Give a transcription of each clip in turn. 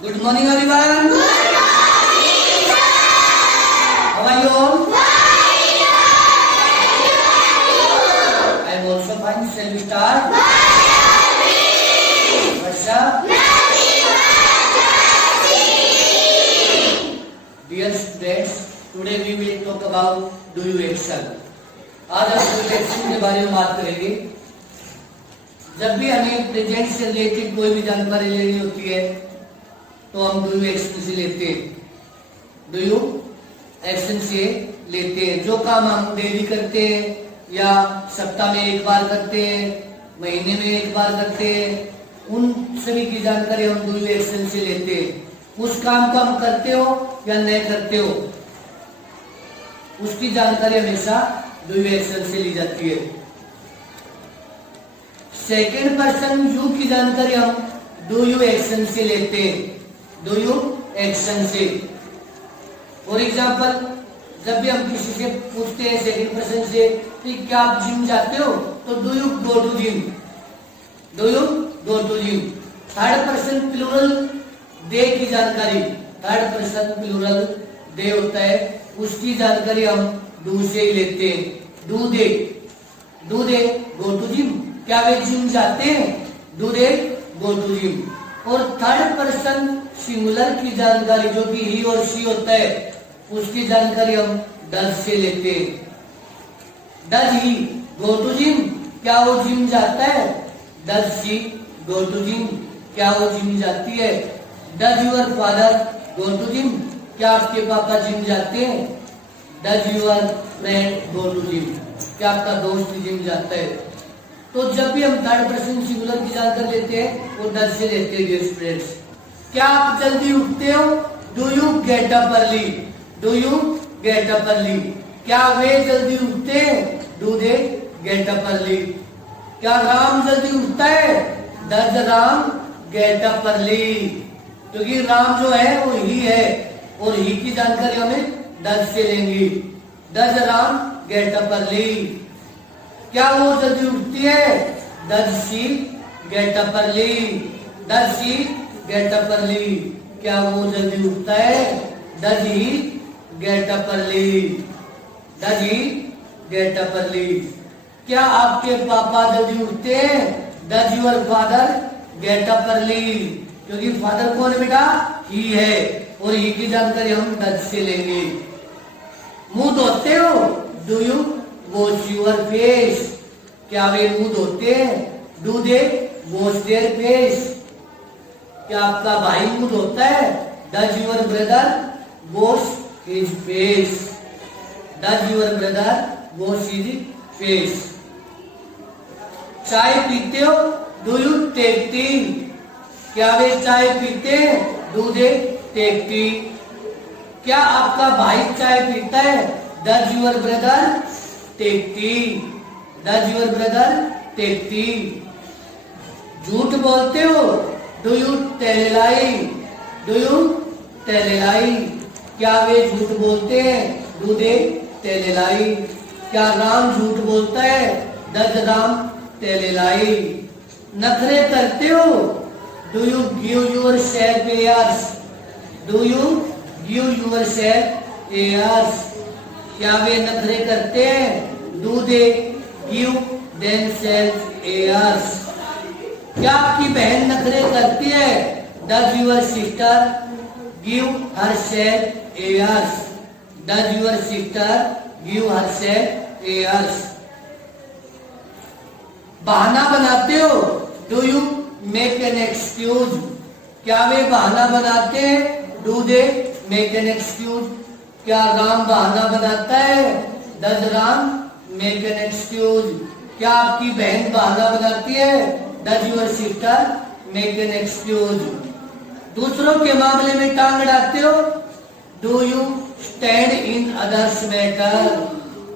Good morning, everyone. Good morning, sir. How are you all? I am also fine. Shall we start? What's up? Dear students, today we will talk about do you action. आज हम do you action के बारे में बात करेंगे। जब भी हमें प्रेजेंट से रिलेटेड कोई भी जानकारी लेनी होती है तो हम डू यू एक्शन से लेते हैं। डू यू एक्शन से लेते हैं। जो काम हम डेली करते हैं या सप्ताह में एक बार करते हैं, महीने में एक बार करते हैं, उन सभी की जानकारी हम डू यू एक्शन से लेते हैं। उस काम को हम करते हो या नहीं करते हो, उसकी जानकारी हमेशा डू यू एक्शन से ली जाती है। सेकेंड पर्सन यू की जानकारी हम डू यू एक्शन से लेते हैं। डू यू एक्शन से फॉर एग्जाम्पल, जब भी हम किसी से पूछते हैं सेकंड पर्सन से कि क्या आप जिम जाते हो, तो do you go to gym. Do you go to gym. Third person plural they की जानकारी, थर्ड पर्सन प्लूरल दे होता है, उसकी जानकारी हम डू से ही लेते हैं। Do they go to gym. क्या वे जिम जाते हैं? Do they go to gym. और थर्ड पर्सन सिंगुलर की जानकारी जो कि ही और शी होता है, उसकी जानकारी हम डज से लेते हैं। Does he go to gym? क्या वो जिम जाता है? Does she go to gym? क्या वो जिम जाती है? Does your father go to gym? क्या आपके पापा जिम जाते हैं? Does your friend go to gym? क्या आपका दोस्त जिम जाता है? तो जब भी हम थर्ड पर्सन सिंगुलर की जानकारी लेते हैं वो डज से लेते हैं। डियर स्टूडेंट्स, क्या आप जल्दी उठते हो? Do you get up early? Do you get up early? क्या वे जल्दी उठते हैं? Do they get up early? क्या राम जल्दी उठता है? Does Ram get up early? क्योंकि राम जो है वो ही है और ही की जानकारी हमें डज से लेंगे। Does Ram get up early? क्या वो जल्दी उठती है? Does she get up early? Does she get up early? क्या वो जल्दी उठता है? Does he get up early? Does he get up early? क्या आपके पापा जल्दी उठते हैं? Does your father get up early? क्योंकि फादर कौन है बेटा? ही है और ही की जानकारी हम डज से लेंगे। मुंह धोते हो? Do you wash your face? क्या वे मुंह धोते हैं? Do they wash their face? क्या आपका भाई मुंह धोता है? Does your brother wash his face? Does your brother wash his face? चाय पीते हो? Do you take tea? क्या वे चाय पीते हैं? Do they take tea? क्या आपका भाई चाय पीता है? Does your brother take tea? Does your brother take tea? झूठ बोलते हो? Do you tell lie? Do you tell lie? क्या वे झूठ बोलते हैं? Do they tell lie? क्या राम झूठ बोलता है? Does Ram tell lie? नखरे करते हो? Do you give your self airs? Do you give your self airs? क्या वे नखरे करते हैं? Do they give themself airs? क्या आपकी बहन नखरे करती है? Does your sister give herself airs? Does your sister give herself years? बहाना बनाते हो? Do you make an excuse? क्या वे बहाना बनाते हैं? Do they make an excuse? क्या राम बहाना बनाता है? Does Ram make an excuse? क्या आपकी बहन बहाना बनाती है? Does your sister make an excuse? दूसरों के मामले में टांग अड़ाते हो? Do you stand in others matter?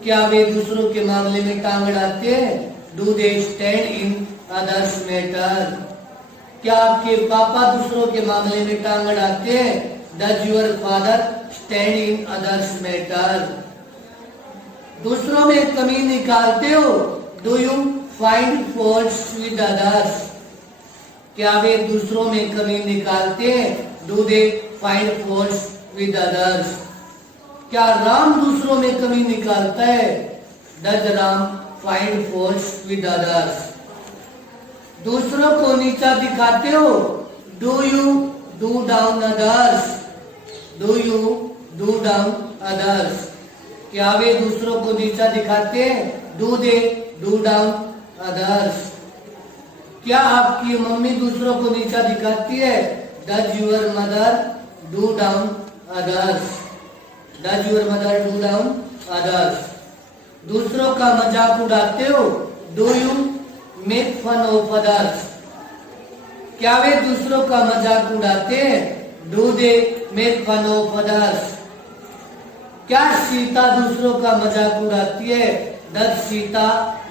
क्या वे दूसरों के मामले में टांग अड़ाते हैं? Do they stand in others matter? क्या आपके पापा दूसरों के मामले में टांग अड़ाते हैं? Does your father stand in others matter? दूसरों में कमी निकालते हो? Do you find faults with others? क्या वे दूसरों में कमी निकालते हैं? Do they find fault with others? क्या राम दूसरों में कमी निकालता है? Does Ram find fault with others? दूसरों को नीचा दिखाते हो? Do you do down others? Do you do down others? क्या वे दूसरों को नीचा दिखाते हैं? Do they do down others? क्या आपकी मम्मी दूसरों को नीचा दिखाती है? Does your mother do down others? Does your mother do down others? दूसरों का मजाक उड़ाते हो? Do you make fun of others? क्या वे दूसरों का मजाक उड़ाते हैं? Do they make fun of others? क्या सीता दूसरों का मजाक उड़ाती है? Does Sita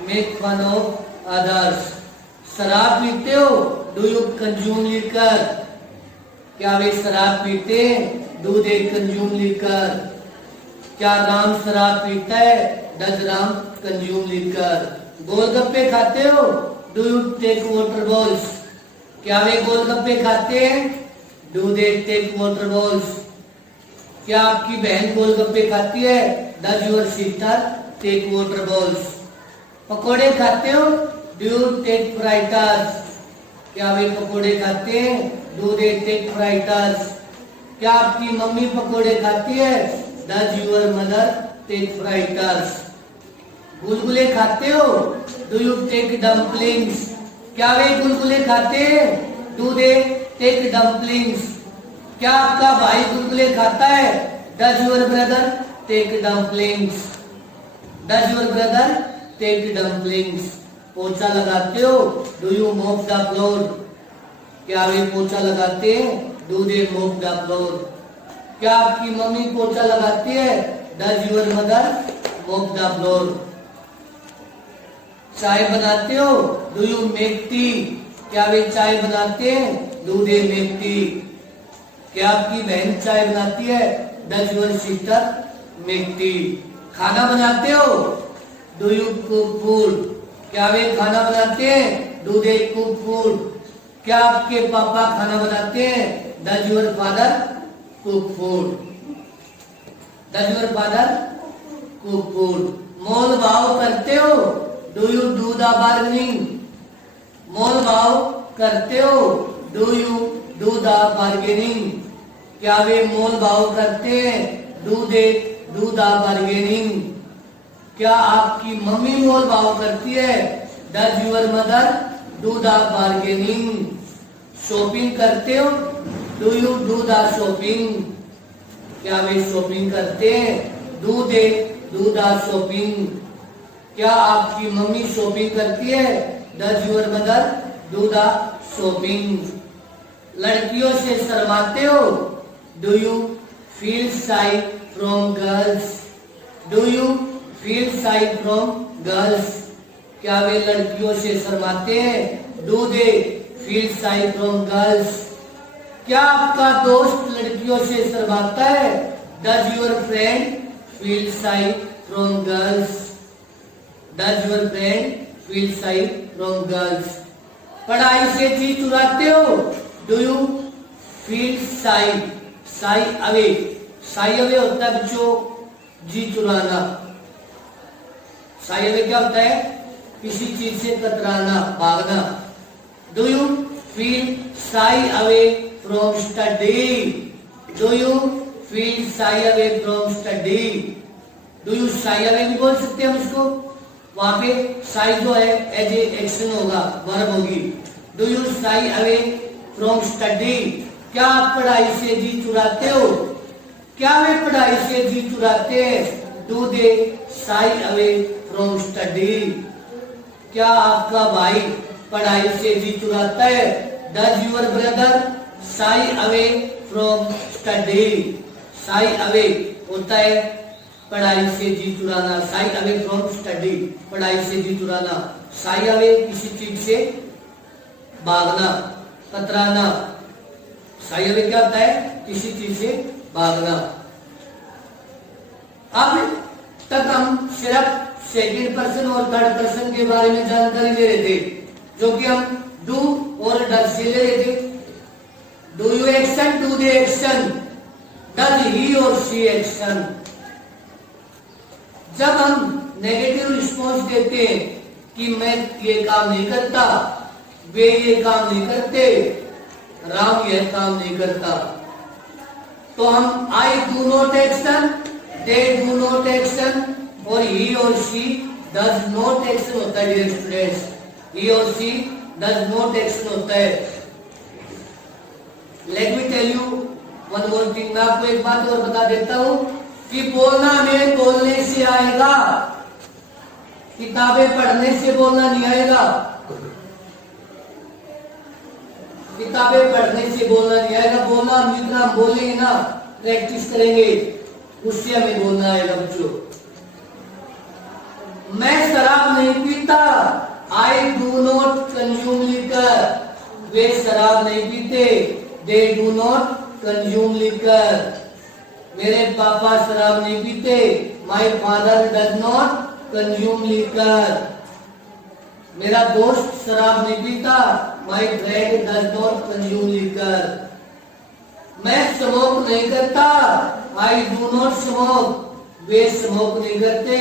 make fun of others? शराब पीते हो? Do you consume liquor? क्या वे शराब पीते हैं? Do they consume liquor? क्या राम शराब पीता है? Does Ram consume liquor? गोलगप्पे खाते हो? Do you take water balls? क्या वे गोलगप्पे खाते हैं? Do they take water balls? क्या आपकी बहन गोलगप्पे खाती है? Does your sister take water balls? पकोड़े खाते हो? Do you take fritters? क्या वे पकोड़े खाते हैं? Do they take fritters? क्या आपकी मम्मी पकोड़े खाती है? Does your mother take fritters? गुलगुले खाते हो? Do you take dumplings? क्या वे गुलगुले खाते हैं? Do they take dumplings? क्या आपका भाई गुलगुले खाता है? Does your brother take dumplings? Does your brother take dumplings? पोछा लगाते हो? Do you mop the floor? क्या वे पोछा लगाते हैं? Do they mop the floor? क्या आपकी मम्मी पोछा लगाती है? Does your mother mop the floor? चाय बनाते हो? Do you make tea? क्या वे चाय बनाते हैं? Do they make tea? क्या आपकी बहन चाय बनाती है? Does your sister make tea? खाना बनाते हो? Do you cook food? क्या वे खाना बनाते हैं? Do they cook food? क्या आपके पापा खाना बनाते हैं? Does your father cook food? Does your father cook food? मोल भाव करते हो? Do you do the bargaining? मोल भाव करते हो? Do you do the bargaining? क्या वे मोल भाव करते हैं? Do they do the bargaining? क्या आपकी मम्मी मोल भाव करती है? Does your mother do the bargaining? Shopping करते हो? Do you do the shopping? क्या वे शॉपिंग करते हैं? Do they do the shopping? क्या आपकी मम्मी शॉपिंग करती है? Does your mother do the shopping? लड़कियों से शर्माते हो? Do you feel shy from girls? Do you feel shy from girls? क्या वे लड़कियों से शर्माते हैं? Do they feel shy from girls? क्या आपका दोस्त लड़कियों से शर्माता है? Does your friend feel shy from girls? Does your friend feel shy from girls? पढ़ाई से जी चुराते हो? डू यू फील शाई शाई अवे? शाई अवे होता है बच्चों जी चुराना। शाई अवे क्या होता है? किसी चीज से कतराना, भागना। डू यू फील शाई away from study? Do you feel शाई away from study? Do you shy away भी बोल सकते हैं हम इसको। वहां पे शाई जो है एज ए एक्शन होगा, वर्ब होगी। डू यू शाई अवे फ्रॉम स्टडी? क्या आप पढ़ाई से जी चुराते हो? क्या वे पढ़ाई से जी चुराते हैं? डू दे शाई अवे फ्रॉम स्टडी? क्या आपका भाई पढ़ाई से जी चुराता है? Does your brother shy away from study? Shy away होता है पढ़ाई से जी चुराना। शाई अवे फ्रॉम स्टडी, पढ़ाई से जी चुराना। शाई अवे किसी चीज से भागना, कतराना। शाई अवे क्या होता है? किसी चीज से भागना। अब तक हम सिर्फ सेकंड पर्सन और थर्ड पर्सन के बारे में जानकारी ले रहे थे, जो कि हम डू और डज से ले रहे थे। Do you action, do the action, does he or she action। जब हम नेगेटिव रिस्पॉन्स देते हैं कि मैं ये काम नहीं करता, वे ये काम नहीं करते, राम यह काम नहीं करता, तो हम आई do not action, they do not action और ही और शी डज नॉट एक्शन होता है। डियर स्टूडेंट्स, ही और शी डज नॉट एक्शन होता है। Let me tell you one more thing. मैं आपको एक बात और बता देता हूं कि बोलना हमें बोलने से आएगा, किताबें पढ़ने से बोलना नहीं आएगा। किताबें पढ़ने से बोलना नहीं आएगा। बोलना हम जितना बोलेंगे ना, प्रैक्टिस करेंगे, उससे हमें बोलना आएगा। बच्चों, मैं शराब नहीं पीता, I do not consume liquor. वे शराब नहीं पीते, they do not consume liquor. मेरे पापा शराब नहीं पीते, my father does not consume liquor. मेरा दोस्त शराब नहीं पीता, my friend does not consume liquor. मैं स्मोक नहीं करता, आई डू नॉट स्मोक। वे स्मोक नहीं करते,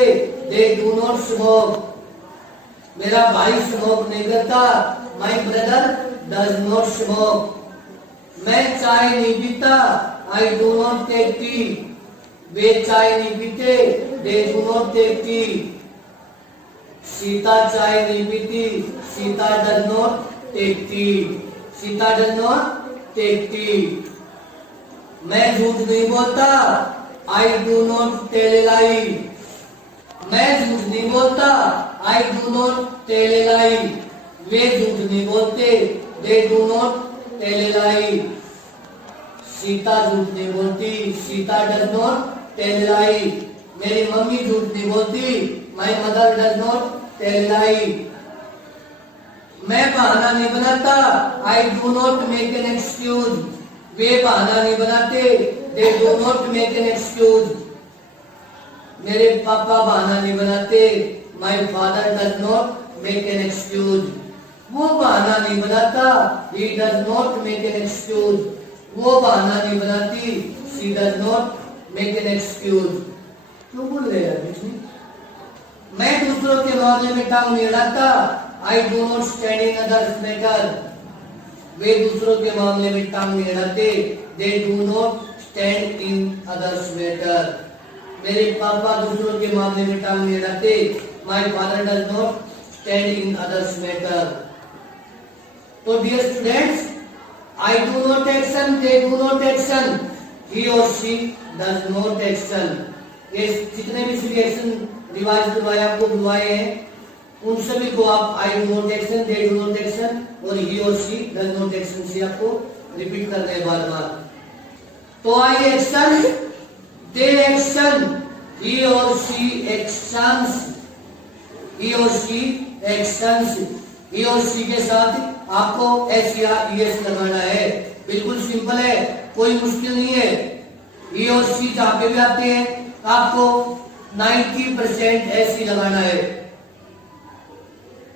दे डू नॉट स्मोक। मेरा भाई स्मोक नहीं करता, my brother does not smoke. मैं चाय नहीं पीता, I do not take tea. वे चाय नहीं पीते, they do not take tea. Sita चाय नहीं पीती, Sita does not take tea. Sita does not take tea. मैं झूठ नहीं बोलता, I do not tell a lie. मैं झूठ नहीं बोलता, I do not tell a lie. वे झूठ नहीं बोलते, they do not tell a लाई। सीता झूठ नहीं बोलती, Sita does not tell a lie. मेरी मम्मी झूठ नहीं बोलती, my mother does not tell lie. मैं बहाना नहीं बनाता, I do not make an excuse. वे बहाना नहीं बनाते, they do not make an excuse. मेरे पापा बहाना नहीं बनाते, my father does not make an excuse. वो बहाना नहीं बनाता, he does not make an excuse. वो बहाना नहीं बनाती, she does not make an excuse. क्यों बोल रहे यार कुछ नहीं? मैं दूसरों के मामले में टांग नहीं अड़ाता, I do not stand in others matter. वे दूसरों के मामले में टांग नहीं अड़ाते, they do not stand in others matter. मेरे पापा दूसरों के मामले में टांग नहीं अड़ाते, my father does not stand in others matter. तो dear students, I do not action, they do not action, he और शी डज नॉट एक्शन। ये जितने भी रिएक्शन रिवाइज करवाए आपको बुलवाए हैं, उन सभी को आप आई do not action, they do not action और ही और शी डज नॉट एक्शन से आपको रिपीट करना है बार बार। तो आई एक्शन, दे एक्शन, ही और शी एक्शंस। ही और शी एक्शंस। ही और शी के साथ आपको एस या ईएस लगाना है। बिल्कुल सिंपल है, कोई मुश्किल नहीं है। ही और शी जहां पे भी आते हैं आपको 90% ऐसी लगाना है,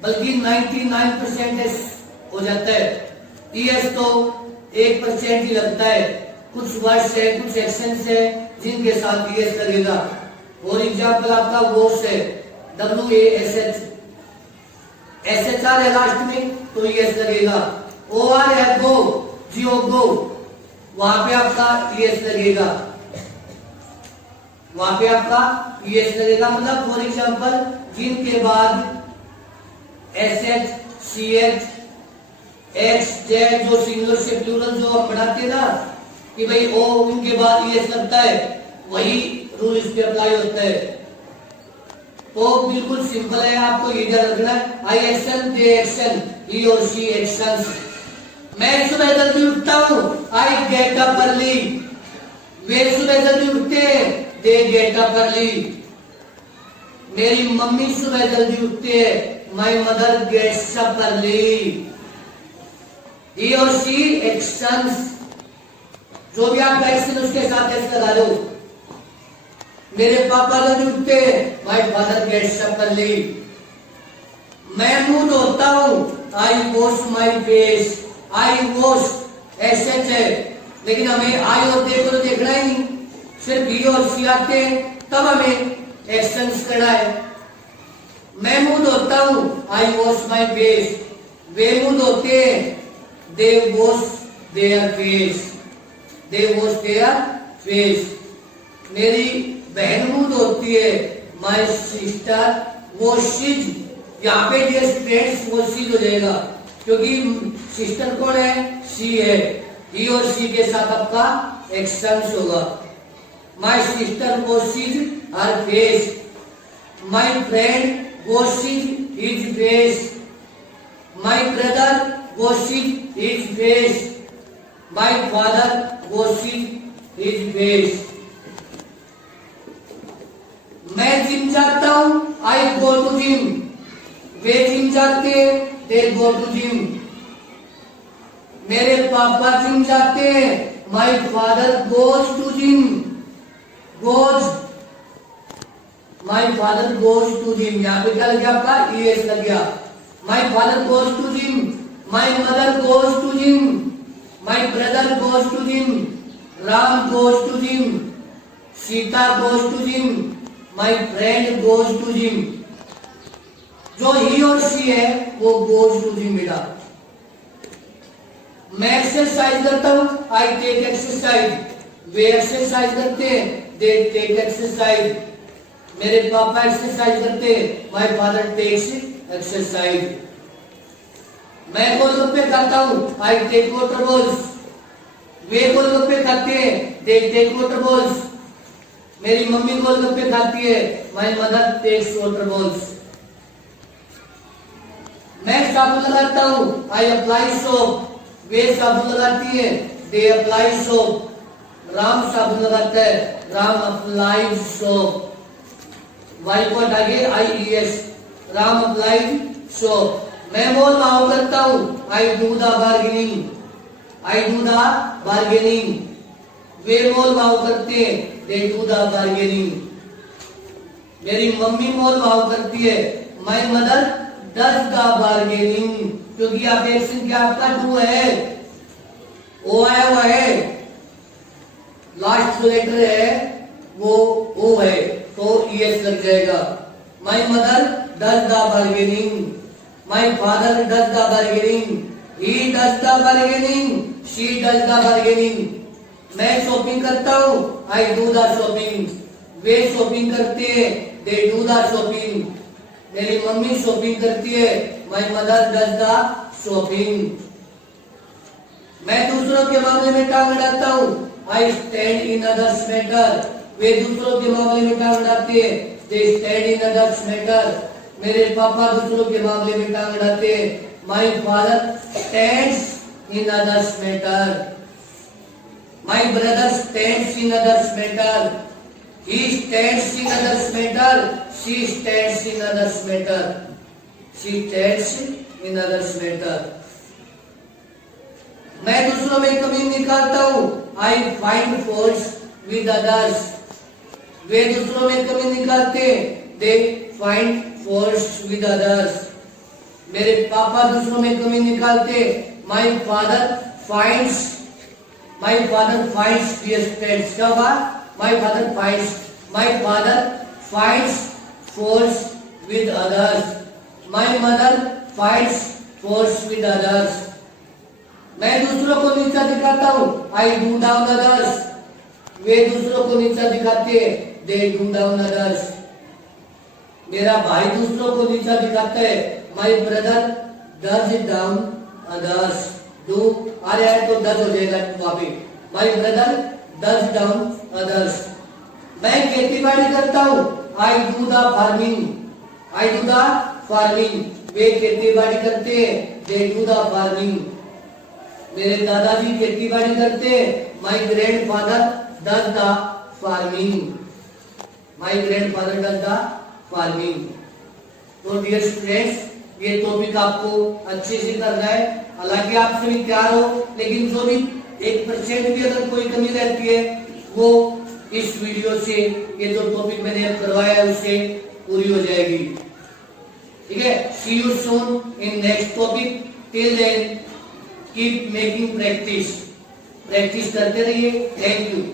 बल्कि 99% एस हो जाता है। ईएस तो 1% ही लगता है। कुछ वर्ड्स है, कुछ एक्शंस है जिनके साथ ईएस लगेगा। और एग्जाम्पल आपका वॉश है, WASH, SHR है लास्ट में तो ईएस लगेगा। OR है गो, GO, वहां पे आपका ईएस लगेगा, वहां पे आपका ईएस लगेगा। मतलब फॉर एग्जाम्पल जिनके बाद SH, CH, X, Z जो सिंगुलर से प्लूरल जो आप पढ़ाते ना कि भाई O उनके बाद ईएस लगता है, वही रूल इस पे अप्लाई होता है। तो बिल्कुल सिंपल है, आपको ये ध्यान रखना है। आई एक्शन, दे एक्शन, ही और शी एक्शंस। मैं सुबह जल्दी उठता हूँ, आई गेट अप अर्ली। वे सुबह जल्दी उठते हैं, दे गेट अप अर्ली। मेरी मम्मी सुबह जल्दी उठती है, my mother gets up early. He और शी एक्शंस, जो भी आपका एक्शन उसके साथ एस लगा दो। मेरे पापा जल्दी उठते हैं, my father gets up early. मैं मुंह धोता हूँ, I wash my face. I wash SH है, लेकिन हमें आई और दे को तो देखना ही नहीं, सिर्फ ही और सी आते हैं तब हमें एक्शंस करना है। मैं मुंह धोता हूँ, आई वॉश माई फेस। वे मुंह धोते हैं, दे wash their face. They wash their face. मेरी बहन मुंह धोती है, माई सिस्टर वॉशिज। यहाँ पे डियर स्टूडेंट्स वॉशिज हो जाएगा क्योंकि सिस्टर कौन है, सी है। ही और सी के साथ आपका एक्शंस होगा। My sister washes her face. My friend washes his face. My brother washes his face. My father washes his face. मैं जिम जाता हूँ, I go to gym. Way gym जाते हैं, they go to gym. मेरे पापा gym जाते हैं, my father goes to gym. goes My father goes to gym. यहाँ पे क्या लग गया आपका, ES लग गया। My father goes to gym. My mother goes to gym. My brother goes to gym. Ram goes to gym. Sita goes to gym. My friend goes to gym. जो ही और सी है वो goes to gym बेटा। मैं exercise करता हूँ, I take exercise. Way exercise करते हैं, they take exercise. मेरे पापा एक्सरसाइज करते हैं, माई फादर टेक्स एक्सरसाइज। मैं गोलगप्पे खाता हूँ, आई टेक वाटर बॉल्स। वे गोलगप्पे खाते हैं, दे टेक वाटर बॉल्स। मेरी मम्मी गोलगप्पे खाती है, my mother takes water balls. मैं साबुन लगाता हूँ, आई अप्लाई सोप। वे साबुन लगाती है, दे अप्लाई सोप। राम साबुन लगाता है, राम अप्लाई सोप। वाई को आगे IES, राम अप्लाइड सोप। मैं मोल भाव करता हूँ, I do the bargaining. I do the bargaining. वे मोल भाव करते हैं, दे डू द बार्गेनिंग। मेरी मम्मी मोल भाव करती है, my mother does the bargaining. क्योंकि आप एक्शन क्या आपका डू है, ओ आया हुआ है, लास्ट जो लेटर है वो ओ है तो ES लग जाएगा। My mother does the bargaining. My father does the bargaining. He does the bargaining. She does the bargaining. मैं शॉपिंग करता हूँ, आई डू द शॉपिंग। वे शॉपिंग करते हैं, दे डू द शॉपिंग। मेरी मम्मी शॉपिंग करती है, my mother does the shopping. मैं दूसरों के मामले में टांग अड़ाता हूँ, I stand in others matter. वे दूसरों के मामले में टांग अड़ाते हैं, दे स्टैंड इन अदर्स मैटर। मेरे पापा दूसरों के मामले में टांग अड़ाते हैं, my father stands in others matter. My brother stands in others matter. He stands in others matter. She stands in others matter. She stands in others matter. मैं दूसरों में कमी निकालता हूँ, I find faults with others. वे दूसरों में कमी निकालते हैं, they find faults with others. मेरे पापा दूसरों में कमी निकालते, my father finds. My father finds defects. क्या हुआ, my father finds. My father finds faults with others. My mother finds faults with others. मैं दूसरों को नीचा दिखाता हूँ, आई डू डाउन अदर्स। वे दूसरों को नीचा दिखाते हैं, दे डू डाउन अदर्स। मेरा भाई दूसरों को नीचा दिखाता है, my brother does down others. Do आ रहा है तो डज हो जाएगा वहां पे, my brother does down others. मैं खेती बाड़ी करता हूँ, I do the farming. I do the farming. वे खेती बाड़ी करते हैं, दे डू द फार्मिंग। मेरे दादाजी खेती बाड़ी करते हैं, my grand father does the farming. My grand father does the farming. तो डियर स्टूडेंट्स, ये टॉपिक आपको अच्छे से करना है। हालांकि आप सभी तैयार हो, लेकिन जो भी 1% भी अगर कोई कमी रहती है वो इस वीडियो से, ये जो टॉपिक मैंने करवाया है उससे पूरी हो जाएगी। ठीक है, see you soon in next topic. Till then keep making practice. Practice करते रहिए। Thank you.